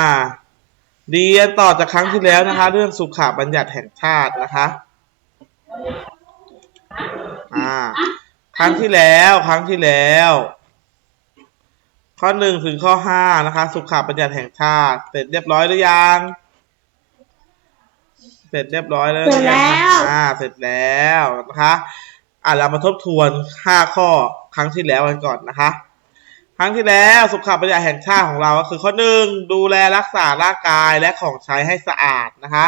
อ่าเรียนต่อจากครั้งที่แล้วนะคะ เรื่องสุขาบัญญัติแห่งชาตินะคะอ่าครั้งที่แล้วครั้งที่แล้ว ข้อหนึ่งถึงข้อห้านะคะ สุขาบัญญัติแห่งชาติ เสร็จเรียบร้อยหรือยังเสร็จเรียบร้อยแล้วหรือยังคะอ่าเสร็จแล้วนะคะอ่าเรามาทบทวนห้าข้อครั้งที่แล้วกันก่อนนะคะ ครั้งที่แล้วสุขบัญญัติแห่งชาติของเราก็คือข้อหนึ่งดูแลรักษาร่างกายและของใช้ให้สะอาดนะคะ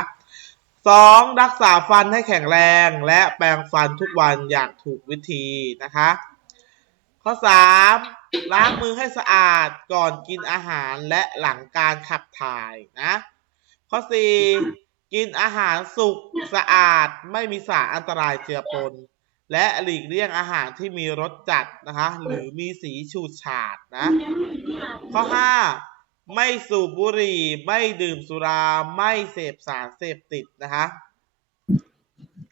สองรักษาฟันให้แข็งแรง และแปรงฟันทุกวันอย่างถูกวิธีนะคะ ข้อสามล้างมือให้สะอาดก่อนกินอาหารและหลังการขับถ่ายนะ ข้อสี่กินอาหารสุกสะอาดไม่มีสารอันตรายเจือปน และหลีกเลี่ยงอาหารที่มีรสจัดนะคะ หรือมีสีฉูดฉาดนะ ข้อ 5 ไม่สูบบุหรี่ไม่ดื่มสุราไม่เสพสารเสพติดนะคะ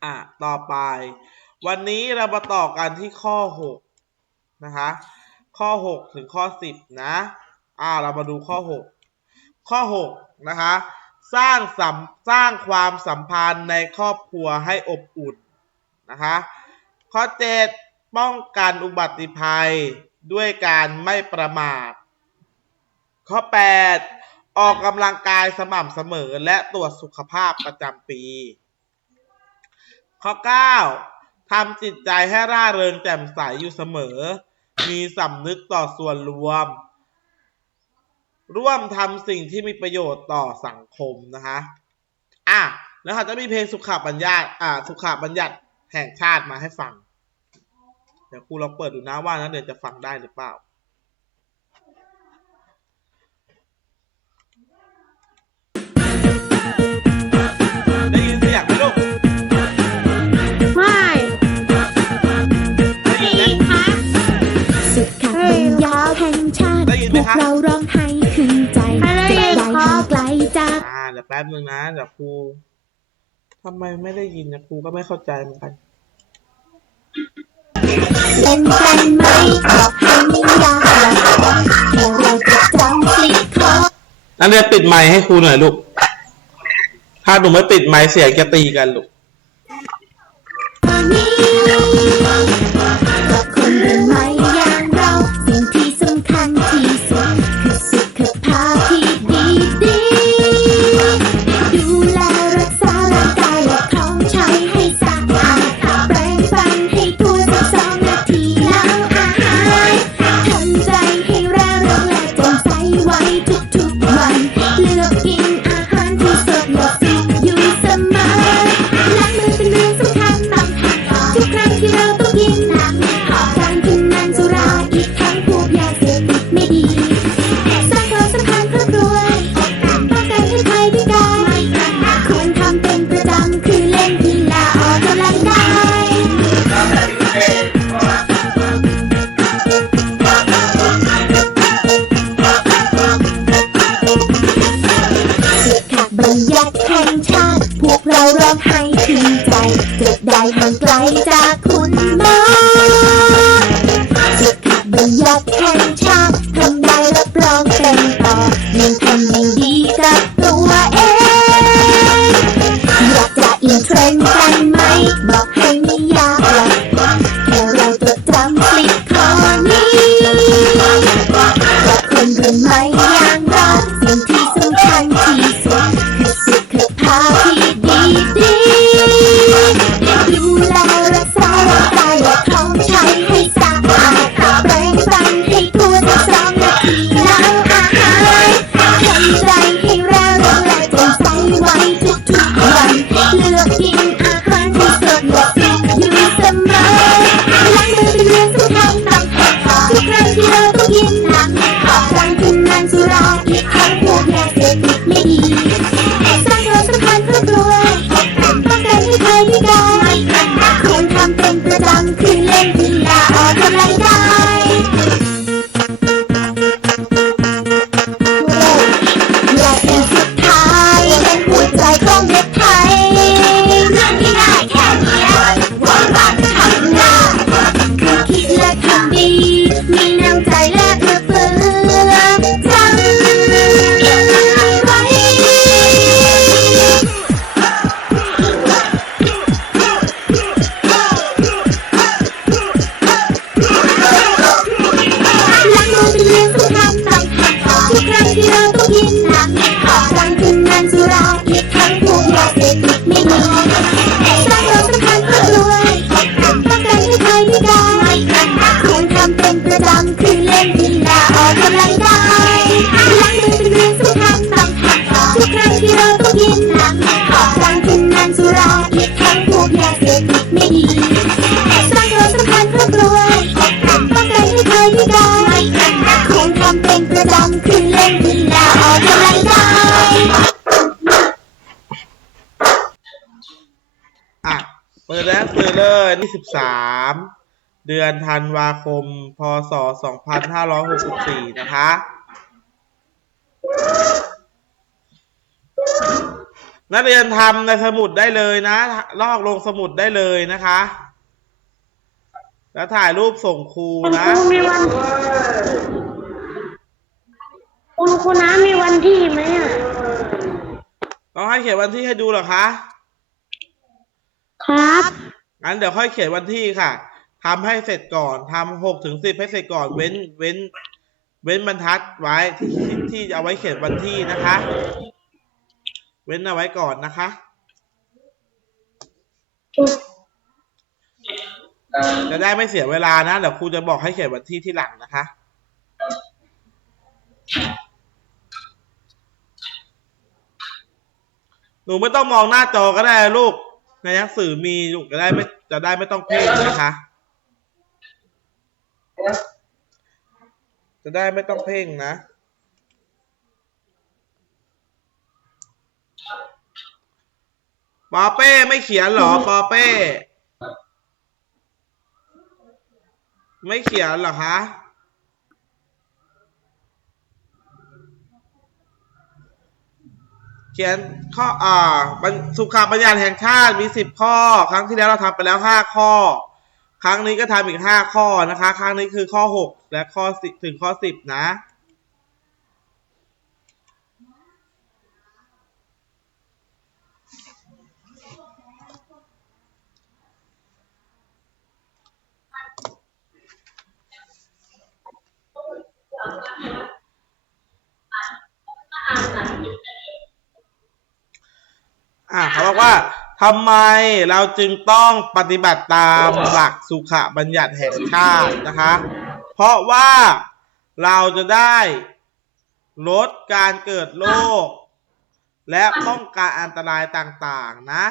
อะต่อไป วันนี้เรามาต่อกันที่ข้อ 6 นะคะ ข้อ 6 ถึงข้อ 10 นะอ่าเรามาดูข้อ 6 ข้อ 6 นะคะ สร้างสัมสร้างความสัมพันธ์ในครอบครัวให้อบอุ่นนะคะ ข้อ 7 ป้องกันอุบัติภัยด้วยการไม่ประมาท ข้อ 8 ออกกำลังกายสม่ำเสมอและตรวจสุขภาพประจำปี ข้อ 9 ทำจิตใจให้ร่าเริงแจ่มใสอยู่เสมอ มีสำนึกต่อส่วนรวม ร่วมทำสิ่งที่มีประโยชน์ต่อสังคมนะคะ อะ แล้วเขาจะมีเพลงสุขบัญญัติ อ่า สุขบัญญัติ แห่งชาติมาให้ฟัง เดี๋ยวครูลองเปิดดูนะว่านะเดี๋ยวจะฟังได้หรือเปล่าได้ยินเสียงไหมลูกไม่ได้ยินไหมค่ะสุขบัญญัติแห่งชาติได้ยินไหพมวกครับเราร้องไห้ขึ้นใจไม่ได้จะยินได้ครับห่างไกลจากอ่าเดี๋ยวแป๊บนึงนะเดี๋ยวครู ทำไมไม่ได้ยินนะครูก็ไม่เข้าใจเหมือนกัน เป็นกันไหมบอกให้ไม่ยากหรอกแค่เราจะจำสิขอนักเรียนปิดไมค์ให้ครูหน่อยลูก ถ้าหนูไม่ปิดไมค์เสียงจะตีกันลูก องไห้ขึ้นใจจะได้ห่างไกลจากคุณหมอ 23 เดือนธันวาคม พศ 2564 นะคะ นักเรียนทำในสมุดได้เลยนะ ลอกลงสมุดได้เลยนะคะ แล้วถ่ายรูปส่งครูนะ คุณครูมีวันคุณครูน้ำมีวันที่ไหมอะต้องให้เขียนวันที่ให้ดูเหรอคะ ครับ งั้นเดี๋ยวค่อยเขียนวันที่ค่ะทำให้เสร็จก่อนทำหกถึงสิบให้เสร็จก่อน เว้น เว้น เว้นบรรทัดไว้ที่ที่ที่จะเอาไว้เขียนวันที่นะคะ เว้นเอาไว้ก่อนนะคะจะได้ไม่เสียเวลานะเดี๋ยวครูจะบอกให้เขียนวันที่ที่หลังนะคะหนูไม่ต้องมองหน้าจอก็ได้ลูก ในหนังสือมีลูกจะได้ไม่จะได้ไม่ต้องเพ่งนะคะ จะได้ไม่ต้องเพ่งนะปอเป้ไม่เขียนหรอปอเป้ ไม่เขียนหรอคะ เขียนข้ออ่าสุขาบัญญัติแห่งชาติมีสิบข้อ ครั้งที่แล้วเราทำไปแล้วห้าข้อ ครั้งนี้ก็ทำอีกห้าข้อนะคะ ครั้งนี้คือข้อหกและข้อสิบถึงข้อสิบนะอ่า เขาบอกว่าทำไมเราจึงต้องปฏิบัติตามหลักสุขบัญญัติแห่งชาตินะคะ เพราะว่าเราจะได้ลดการเกิดโรคและป้องกันอันตรายต่างๆนะ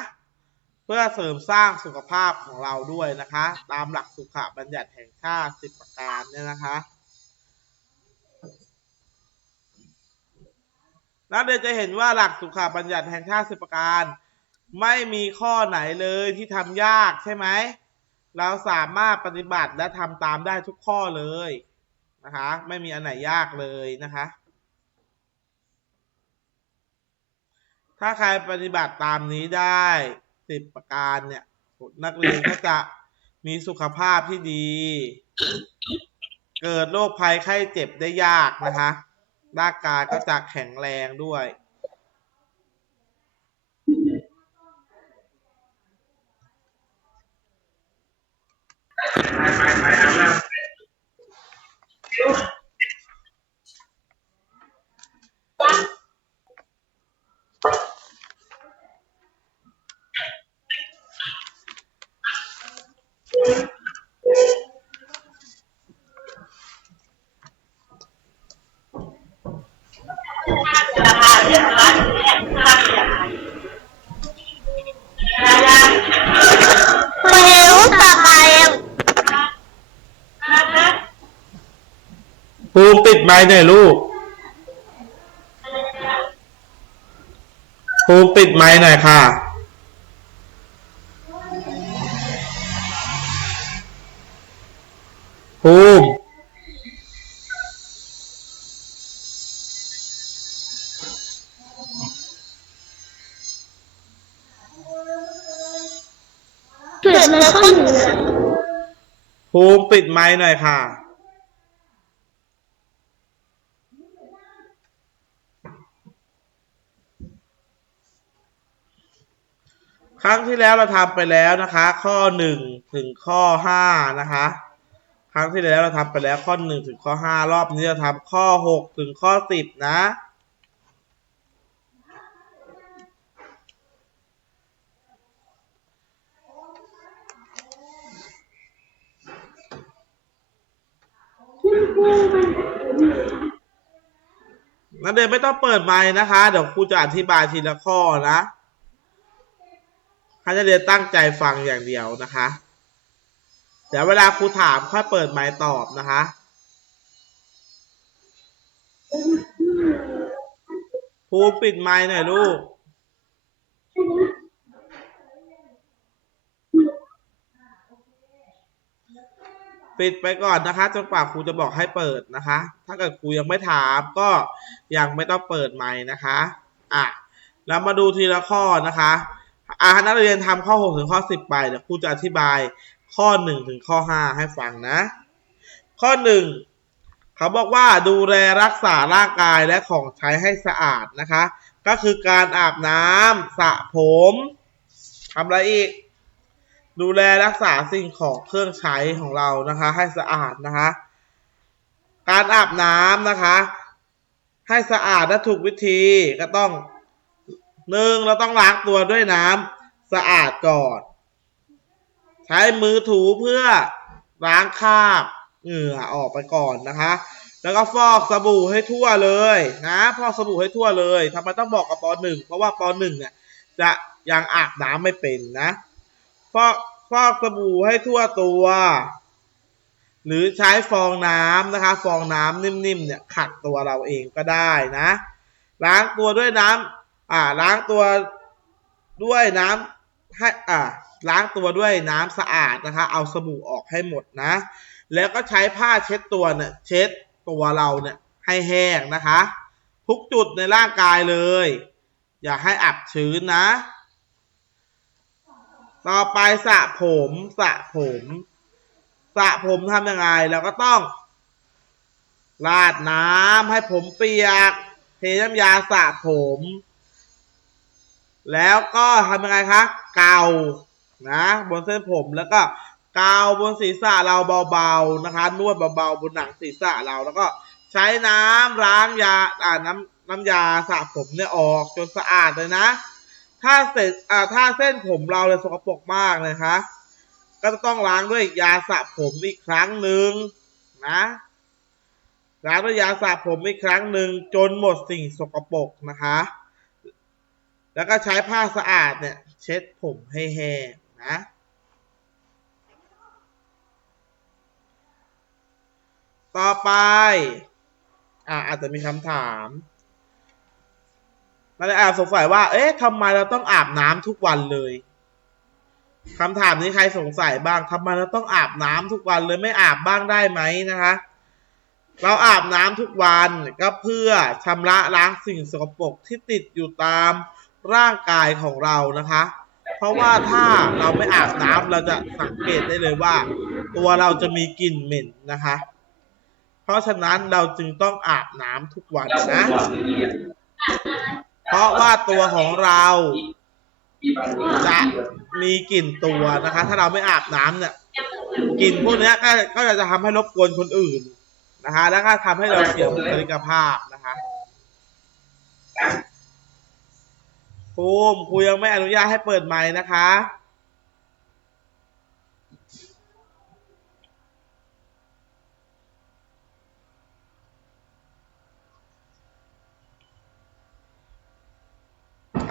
เพื่อเสริมสร้างสุขภาพของเราด้วยนะคะ ตามหลักสุขบัญญัติแห่งชาติสิบประการเนี่ยนะคะ นักเรียนจะเห็นว่าหลักสุขบัญญัติแห่งชาติสิบประการ ไม่มีข้อไหนเลยที่ทำยากใช่ไหม เราสามารถปฏิบัติและทำตามได้ทุกข้อเลยนะคะ ไม่มีอันไหนยากเลยนะคะ ถ้าใครปฏิบัติตามนี้ได้สิบประการเนี่ยนักเรียนก็จะมีสุขภาพที่ดี เกิดโรคภัยไข้เจ็บได้ยากนะคะ ร่างกายก็จะแข็งแรงด้วย ภูมิปิดไมค์ หน่อยลูกภูมิปิดไมค์หน่อยค่ะ ภูมิเกิดอะไรขึ้นอยู่เนี่ยภูมิปิดไมค์หน่อยค่ะ ครั้งที่แล้วเราทำไปแล้วนะคะ ข้อหนึ่งถึงข้อห้านะคะ ครั้งที่แล้วเราทำไปแล้วข้อหนึ่งถึงข้อห้ารอบนี้เราทำข้อหกถึงข้อสิบนะนักเรียนไม่ต้องเปิดไมค์นะคะ เดี๋ยวครูจะอธิบายทีละข้อนะ ให้นักเรียนตั้งใจฟังอย่างเดียวนะคะ เดี๋ยวเวลาครูถามค่อยเปิดไมค์ตอบนะคะ ครูปิดไมค์หน่อยลูก ปิดไปก่อนนะคะจนกว่าครูจะบอกให้เปิดนะคะ ถ้าเกิดครูยังไม่ถามก็ยังไม่ต้องเปิดไมค์นะคะ อะ แล้วมาดูทีละข้อนะคะ อานักเรียนทำข้อ6ถึงข้อ10ไปเดี๋ยวครูจะอธิบายข้อ1ถึงข้อ5ให้ฟังนะ ข้อ 1 เขาบอกว่าดูแลรักษาร่างกายและของใช้ให้สะอาดนะคะ ก็คือการอาบน้ำสระผมทำอะไรอีก ดูแลรักษาสิ่งของเครื่องใช้ของเรานะคะ ให้สะอาดนะคะ การอาบน้ำนะคะ ให้สะอาดและถูกวิธีก็ต้อง หนึ่งเราต้องล้างตัวด้วยน้ำสะอาดก่อน ใช้มือถูเพื่อล้างคราบเหงื่อออกไปก่อนนะคะ แล้วก็ฟอกสบู่ให้ทั่วเลยนะฟอกสบู่ให้ทั่วเลยทำไมต้องบอกกับปหนึ่งเพราะว่าปหนึ่งเนี่ยจะยังอาบน้ำไม่เป็นนะฟอกฟอกสบู่ให้ทั่วตัว หรือใช้ฟองน้ำนะคะ ฟองน้ำนิ่มๆเนี่ยขัดตัวเราเองก็ได้นะ ล้างตัวด้วยน้ำ อ่าล้างตัวด้วยน้ำให้อ่าล้างตัวด้วยน้ำสะอาดนะคะ เอาสบู่ออกให้หมดนะ แล้วก็ใช้ผ้าเช็ดตัวเนี่ยเช็ดตัวเราเนี่ยให้แห้งนะคะ ทุกจุดในร่างกายเลย อย่าให้อับชื้นนะ ต่อไปสระผมสระผมสระผมทำยังไงเราก็ต้องราดน้ำให้ผมเปียก เทน้ำยาสระผม แล้วก็ทำยังไงคะเกานะบนเส้นผมแล้วก็เกาบนศีรษะเราเบาๆนะคะ นวดเบาๆบนหนังศีรษะเราแล้วก็ใช้น้ำล้างยาอ่าน้ำน้ำยาสระผมเนี่ยออกจนสะอาดเลยนะ ถ้าเสร็จอ่าถ้าเส้นผมเราเลยสกปรกมากเลยคะก็จะต้องล้างด้วยยาสระผมอีกครั้งหนึ่งนะล้างด้วยยาสระผมอีกครั้งหนึ่งจนหมดสิ่งสกปรกนะคะ แล้วก็ใช้ผ้าสะอาดเนี่ย เช็ดผมให้แห้งนะ ต่อไปอ่าอาจจะมีคำถามนักเรียนอาจสงสัยว่า เอ๊ะทำไมเราต้องอาบน้ำทุกวันเลยคำถามนี้ใครสงสัยบ้างทำไมเราต้องอาบน้ำทุกวันเลยไม่อาบบ้างได้ไหมนะคะ เราอาบน้ำทุกวันก็เพื่อชำระล้างสิ่งสกปรกที่ติดอยู่ตาม ร่างกายของเรานะคะ เพราะว่าถ้าเราไม่อาบน้ำเราจะสังเกตได้เลยว่า ตัวเราจะมีกลิ่นเหม็นนะคะ เพราะฉะนั้นเราจึงต้องอาบน้ำทุกวันนะ เพราะว่าตัวของเราจะมีกลิ่นตัวนะคะ ถ้าเราไม่อาบน้ำเนี่ยกลิ่นพวกนี้ก็ก็จะทำให้รบกวนคนอื่นนะคะ แล้วก็ทำให้เราเสียบุคลิกภาพนะคะ ภูมิครูยังไม่อนุญาตให้เปิดไมค์นะคะ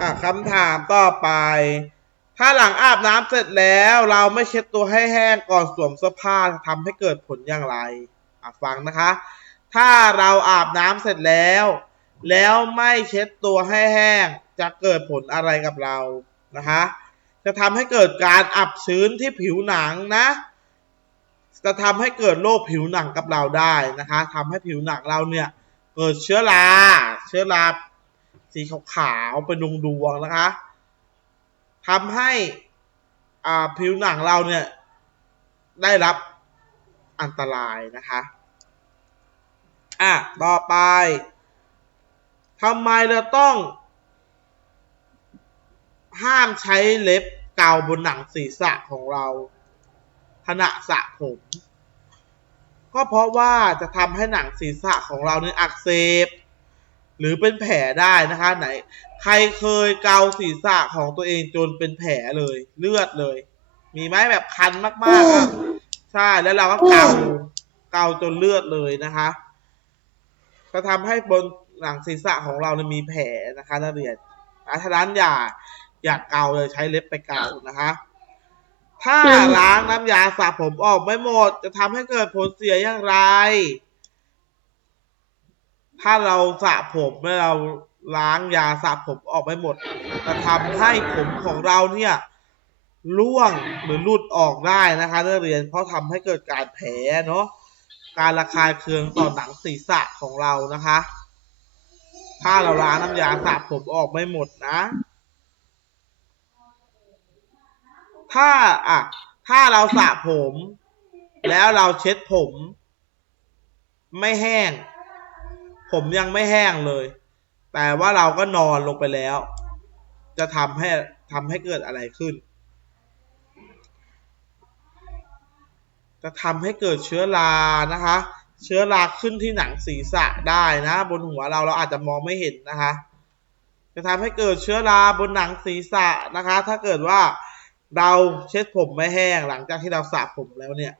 อะคำถามต่อไป ถ้าหลังอาบน้ำเสร็จแล้ว เราไม่เช็ดตัวให้แห้งก่อนสวมเสื้อผ้าทำให้เกิดผลอย่างไรอะฟังนะคะ ถ้าเราอาบน้ำเสร็จแล้ว แล้วไม่เช็ดตัวให้แห้ง จะเกิดผลอะไรกับเรานะคะ จะทำให้เกิดการอับชื้นที่ผิวหนังนะ จะทำให้เกิดโรคผิวหนังกับเราได้นะคะทำให้ผิวหนังเราเนี่ยเกิดเชื้อราเชื้อราสีขาวๆเป็นดวงดวงนะคะทำให้อ่าผิวหนังเราเนี่ยได้รับอันตรายนะคะอะต่อไปทำไมเราต้อง ห้ามใช้เล็บเกาบนหนังศีรษะของเราขณะสระผม ก็เพราะว่าจะทำให้หนังศีรษะของเราเนี่ยอักเสบหรือเป็นแผลได้นะคะไหน ใครเคยเกาศีรษะของตัวเองจนเป็นแผลเลย เลือดเลย มีไหมแบบคันมากๆอะใช่แล้วเราก็เกาเกาจนเลือดเลยนะคะก็ทำให้บนหนังศีรษะของเราเนี่ยมีแผลนะคะนักเรียนอะฉะนั้นอย่า อย่าเกาเลยใช้เล็บไปเกานะคะ ถ้าล้างน้ำยาสระผมออกไม่หมด จะทำให้เกิดผลเสียอย่างไร ถ้าเราสระผมแล้วเราล้างยาสระผมออกไม่หมด จะทำให้ผมของเราเนี่ยร่วงหรือหลุดออกได้นะคะนักเรียนเพราะทำให้เกิดการแผลเนาะการระคายเคืองต่อหนังศีรษะของเรานะคะ ถ้าเราล้างน้ำยาสระผมออกไม่หมดนะ ถ้าอะถ้าเราสระผม แล้วเราเช็ดผม ไม่แห้ง ผมยังไม่แห้งเลย แต่ว่าเราก็นอนลงไปแล้ว จะทำให้ทำให้เกิดอะไรขึ้น จะทำให้เกิดเชื้อรานะคะ เชื้อราขึ้นที่หนังศีรษะได้นะ บนหัวเราเราอาจจะมองไม่เห็นนะคะ จะทำให้เกิดเชื้อราบนหนังศีรษะนะคะ ถ้าเกิดว่า เราเช็ดผมไม่แห้งหลังจากที่เราสระผมแล้วเนี่ย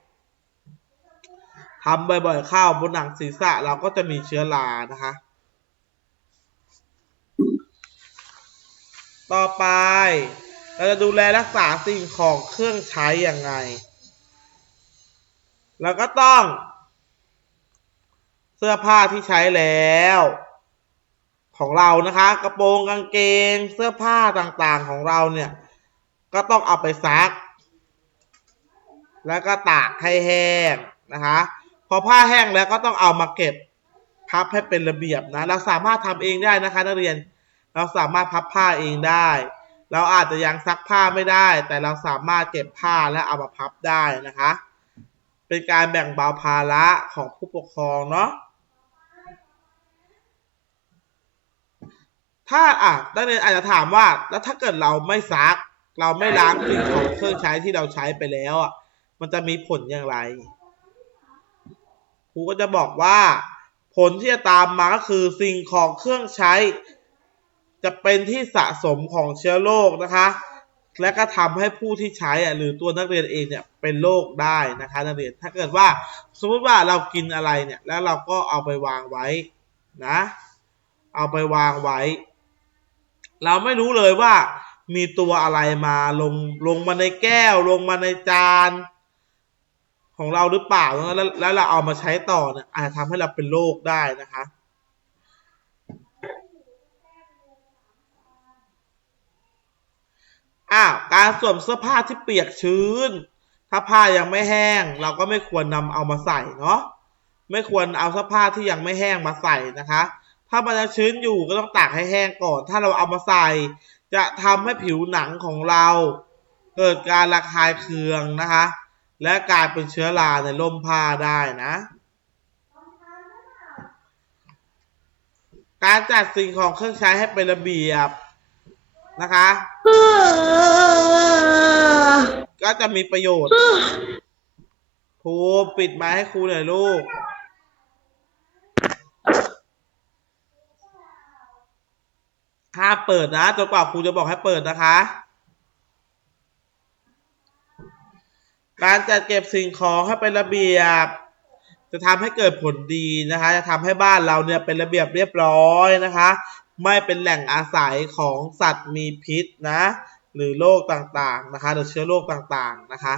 ทำบ่อยๆเข้าบนหนังศีรษะเราก็จะมีเชื้อรานะคะ ต่อไป เราจะดูแลรักษาสิ่งของเครื่องใช้อย่างไง เราก็ต้องเสื้อผ้าที่ใช้แล้ว ของเรานะคะ กระโปรงกางเกงเสื้อผ้าต่างๆของเราเนี่ย ก็ต้องเอาไปซัก แล้วก็ตากให้แห้งนะคะ พอผ้าแห้งแล้วก็ต้องเอามาเก็บพับให้เป็นระเบียบนะ เราสามารถทำเองได้นะคะ นักเรียน เราสามารถพับผ้าเองได้ เราอาจจะยังซักผ้าไม่ได้ แต่เราสามารถเก็บผ้าและเอามาพับได้นะคะ เป็นการแบ่งเบาภาระของผู้ปกครองเนาะ ถ้าอะนักเรียนอาจจะถามว่า แล้วถ้าเกิดเราไม่ซัก เราไม่ล้างสิ่งของเครื่องใช้ที่เราใช้ไปแล้วอะ มันจะมีผลอย่างไร ครูก็จะบอกว่า ผลที่จะตามมาก็คือสิ่งของเครื่องใช้ จะเป็นที่สะสมของเชื้อโรคนะคะ และก็ทำให้ผู้ที่ใช้อะหรือตัวนักเรียนเองเนี่ยเป็นโรคได้นะคะนักเรียน ถ้าเกิดว่าสมมติว่าเรากินอะไรเนี่ย แล้วเราก็เอาไปวางไว้นะ เอาไปวางไว้ เราไม่รู้เลยว่า มีตัวอะไรมาลงลงมาในแก้ว ลงมาในจาน ของเราหรือเปล่าแล้วแล้วเราเอามาใช้ต่อเนี่ยอาจจะทำให้เราเป็นโรคได้นะคะอ้าวการสวมเสื้อผ้าที่เปียกชื้น ถ้าผ้ายังไม่แห้ง เราก็ไม่ควรนำเอามาใส่เนาะไม่ควรเอาเสื้อผ้าที่ยังไม่แห้งมาใส่นะคะ ถ้ามันยังชื้นอยู่ก็ต้องตากให้แห้งก่อน ถ้าเราเอามาใส่ จะทำให้ผิวหนังของเราเกิดการระคายเคืองนะคะ และกลายเป็นเชื้อราในร่มผ้าได้นะ การจัดสิ่งของเครื่องใช้ให้เป็นระเบียบนะคะ ก็จะมีประโยชน์ครูปิดไม้ให้ครูหน่อยลูก ห้ามเปิดนะจนกว่าครูจะบอกให้เปิดนะคะ การจัดเก็บสิ่งของให้เป็นระเบียบ จะทำให้เกิดผลดีนะคะ จะทำให้บ้านเราเนี่ยเป็นระเบียบเรียบร้อยนะคะ ไม่เป็นแหล่งอาศัยของสัตว์มีพิษนะ หรือโรคต่างๆนะคะ หรือเชื้อโรคต่างๆนะคะ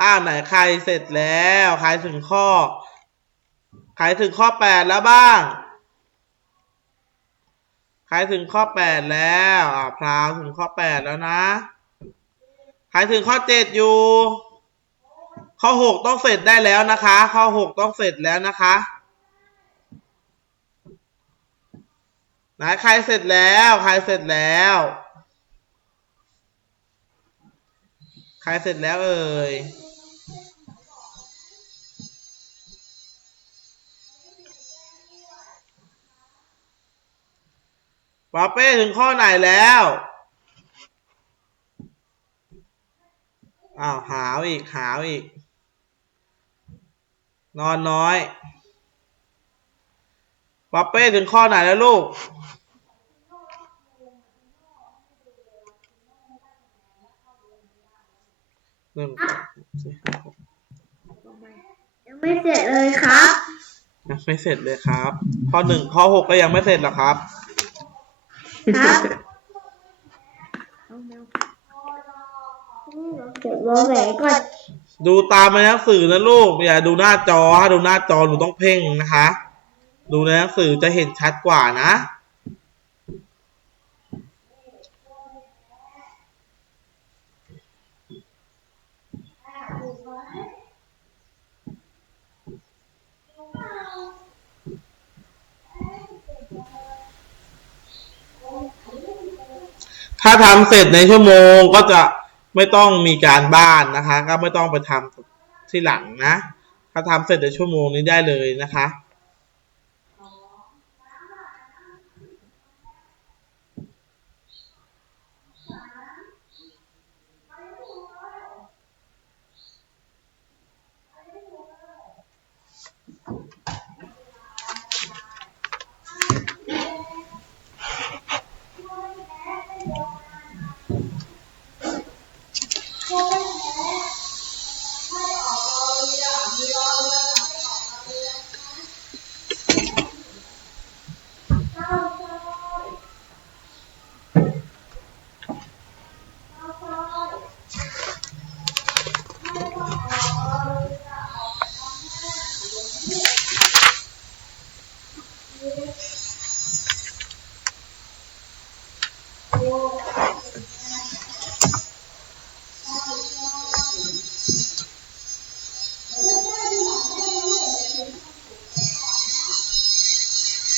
อ้าวไหนใครเสร็จแล้วใครถึงข้อใครถึงข้อแปดแล้วบ้างใครถึงข้อแปดแล้วอ่าพราวถึงข้อแปดแล้วนะใครถึงข้อเจ็ดอยู่ ข้อหกต้องเสร็จได้แล้วนะคะ ข้อหกต้องเสร็จแล้วนะคะไหนใครเสร็จแล้วใครเสร็จแล้วใครเสร็จแล้วเอ่ย ป้าเป้ถึงข้อไหนแล้วอ้าวหาวอีกหาวอีก นอนน้อยป้าเป้ถึงข้อไหนแล้วลูกหนึ่งสองสามสี่ห้าหกยังไม่เสร็จเลยครับ ยังไม่เสร็จเลยครับ ข้อหนึ่งข้อหกก็ยังไม่เสร็จหรอครับ ครับเก็บวอแหวนก่อนดูตามในหนังสือนะลูกอย่าดูหน้าจอถ้าดูหน้าจอหนูต้องเพ่งนะคะ ดูในหนังสือจะเห็นชัดกว่านะ ถ้าทำเสร็จในชั่วโมงก็จะไม่ต้องมีการบ้านนะคะ ก็ไม่ต้องไปทำที่หลังนะ ถ้าทำเสร็จในชั่วโมงนี้ได้เลยนะคะ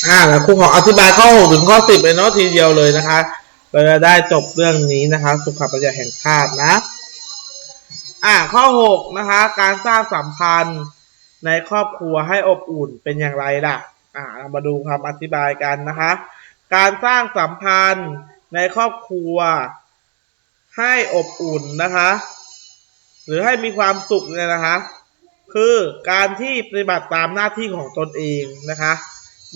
อ่าแล้ว ครูขออธิบายข้อหกถึงข้อสิบเลยเนาะทีเดียวเลยนะคะ เราจะได้จบเรื่องนี้นะคะ สุขปัญญาแห่งชาตินะ อ่าข้อหกนะคะ การสร้างสัมพันธ์ในครอบครัวให้อบอุ่นเป็นอย่างไรล่ะ อ่าเรามาดูคำอธิบายกันนะคะ การสร้างสัมพันธ์ในครอบครัว ให้อบอุ่นนะคะ หรือให้มีความสุขเนี่ยนะคะ คือการที่ปฏิบัติตามหน้าที่ของตนเองนะคะ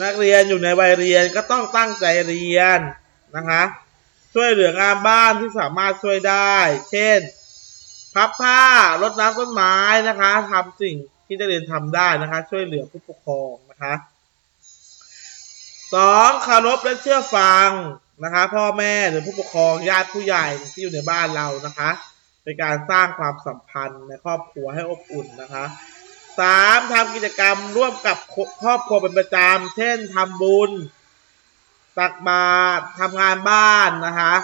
นักเรียนอยู่ในวัยเรียนก็ต้องตั้งใจเรียนนะคะ ช่วยเหลืองานบ้านที่สามารถช่วยได้ เช่น พับผ้ารดน้ำต้นไม้นะคะทำสิ่งที่นักเรียนทำได้นะคะ ช่วยเหลือผู้ปกครองนะคะสองคารพและเชื่อฟังนะคะ พ่อแม่หรือผู้ปกครองญาติผู้ใหญ่ที่อยู่ในบ้านเรานะคะเป็นการสร้างความสัมพันธ์ในครอบครัวให้อบอุ่นนะคะ สามทำกิจกรรมร่วมกับครอบครัวเป็นประจำเช่นทำบุญ ตักบาตรทำงานบ้านนะคะ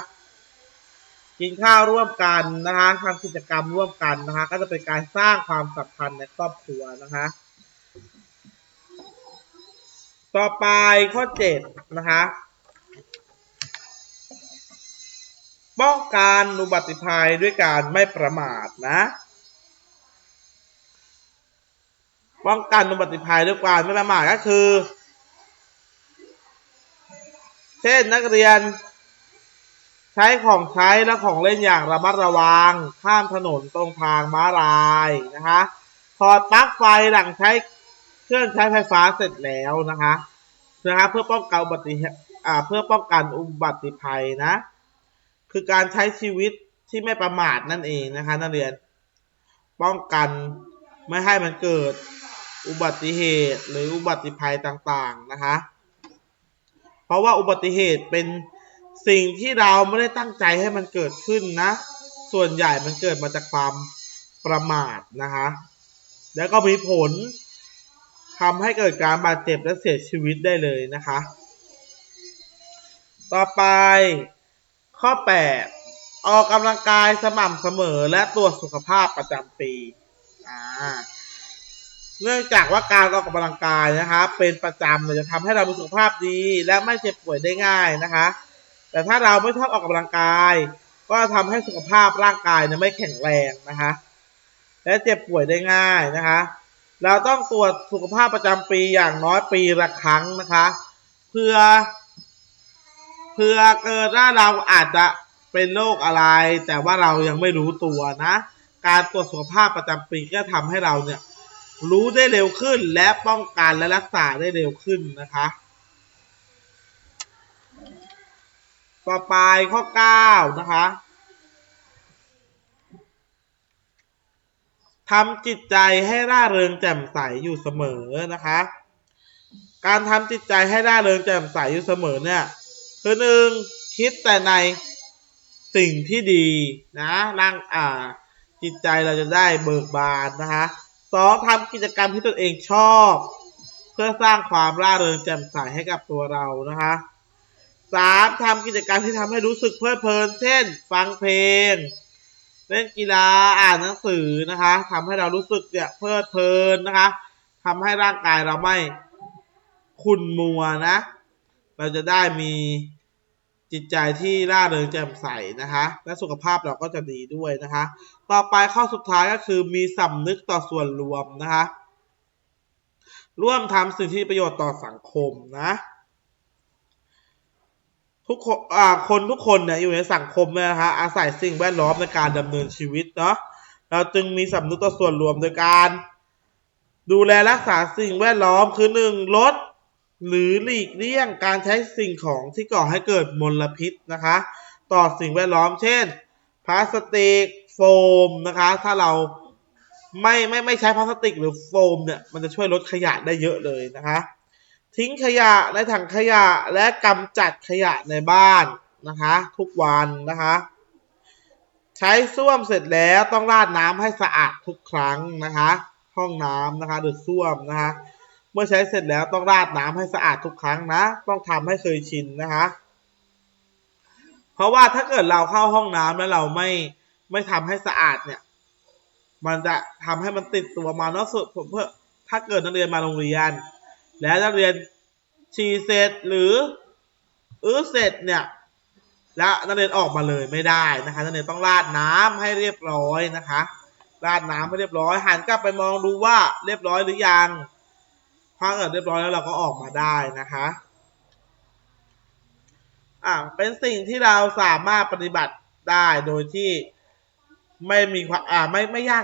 กินข้าวร่วมกันนะคะทำกิจกรรมร่วมกันนะคะ ก็จะเป็นการสร้างความสัมพันธ์ในครอบครัวนะคะ ต่อไปข้อเจ็ดนะคะ ป้องกันอุบัติภัยด้วยการไม่ประมาทนะ ป้องกันอุบัติภัยด้วยการไม่ประมาทก็คือ เช่นนักเรียน ใช้ของใช้และของเล่นอย่างระมัดระวัง ข้ามถนนตรงทางม้าลายนะคะถอดปลั๊กไฟหลังใช้เครื่องใช้ไฟฟ้าเสร็จแล้วนะคะนะคะเพื่อป้องกันอุบัติอ่าเพื่อป้องกันอุบัติภัยนะ คือการใช้ชีวิตที่ไม่ประมาทนั่นเองนะคะนักเรียน ป้องกันไม่ให้มันเกิด อุบัติเหตุหรืออุบัติภัยต่างๆนะคะเพราะว่าอุบัติเหตุเป็นสิ่งที่เราไม่ได้ตั้งใจให้มันเกิดขึ้นนะ ส่วนใหญ่มันเกิดมาจากความประมาทนะคะแล้วก็มีผลทำให้เกิดการบาดเจ็บและเสียชีวิตได้เลยนะคะ ต่อไปข้อ 8 ออกกำลังกายสม่ำเสมอและตรวจสุขภาพประจำปีอ่า เนื่องจากว่าการออกกำลังกายนะคะ เป็นประจำจะทำให้เรามีสุขภาพดี และไม่เจ็บป่วยได้ง่ายนะคะ แต่ถ้าเราไม่ชอบออกกำลังกาย ก็ทำให้สุขภาพร่างกายเนี่ยไม่แข็งแรงนะคะ และเจ็บป่วยได้ง่ายนะคะ เราต้องตรวจสุขภาพประจำปีอย่างน้อยปีละครั้งนะคะ เพื่อ เพื่อเกิดว่าเราอาจจะเป็นโรคอะไร แต่ว่าเรายังไม่รู้ตัวนะ การตรวจสุขภาพประจำปีก็ทำให้เราเนี่ย รู้ได้เร็วขึ้นและป้องกันและรักษาได้เร็วขึ้นนะคะ ต่อไปข้อ 9 นะคะทำจิตใจให้ร่าเริงแจ่มใสอยู่เสมอนะคะ การทำจิตใจให้ร่าเริงแจ่มใสอยู่เสมอเนี่ยคือหนึ่งคิดแต่ในสิ่งที่ดีนะร่างอ่าจิตใจเราจะได้เบิกบานนะคะ สองทำกิจกรรมที่ตนเองชอบ เพื่อสร้างความร่าเริงแจ่มใสให้กับตัวเรานะคะสามทำกิจกรรมที่ทำให้รู้สึกเพลิดเพลิน เช่น ฟังเพลง เล่นกีฬาอ่านหนังสือนะคะทำให้เรารู้สึกเนี่ยเพลิดเพลินนะคะทำให้ร่างกายเราไม่ขุ่นมัวนะ เราจะได้มีจิตใจที่ร่าเริงแจ่มใสนะคะ และสุขภาพเราก็จะดีด้วยนะคะ ต่อไปข้อสุดท้ายก็คือมีสำนึกต่อส่วนรวมนะคะ ร่วมทำสิ่งที่ประโยชน์ต่อสังคมนะ ทุกคนคนทุกคนเนี่ยอยู่ในสังคมนะคะ อาศัยสิ่งแวดล้อมในการดำเนินชีวิตเนาะ เราจึงมีสำนึกต่อส่วนรวมโดยการ ดูแลรักษาสิ่งแวดล้อมคือหนึ่งลดหรือหลีกเลี่ยงการใช้สิ่งของที่ก่อให้เกิดมลพิษนะคะ ต่อสิ่งแวดล้อมเช่น พลาสติก มนะคะ ถ้าเราไม่ไม่ไม่ใช้พลาสติกหรือโฟมเนี่ยมันจะช่วยลดขยะได้เยอะเลยนะคะ ทิ้งขยะในถังขยะและกำจัดขยะในบ้านนะคะ ทุกวันนะคะ ใช้ส้วมเสร็จแล้วต้องราดน้ำให้สะอาดทุกครั้งนะคะ ห้องน้ำนะคะหรือส้วมนะคะ เมื่อใช้เสร็จแล้วต้องราดน้ำให้สะอาดทุกครั้งนะ ต้องทำให้เคยชินนะคะ เพราะว่าถ้าเกิดเราเข้าห้องน้ำแล้วเราไม่ ไม่ทำให้สะอาดเนี่ย มันจะทำให้มันติดตัวมาเนอะสุดผมเพื่อถ้าเกิดนักเรียนมาโรงเรียน แล้วนักเรียนฉี่เสร็จหรืออื้อเสร็จเนี่ยแล้วนักเรียนออกมาเลยไม่ได้นะคะนักเรียนต้องราดน้ำให้เรียบร้อยนะคะ ราดน้ำให้เรียบร้อย หันกลับไปมองดูว่าเรียบร้อยหรือยังถ้าเกิดเรียบร้อยแล้วเราก็ออกมาได้นะคะอ่าเป็นสิ่งที่เราสามารถปฏิบัติได้โดยที่ ไม่มีความอ่าไม่ไม่ยาก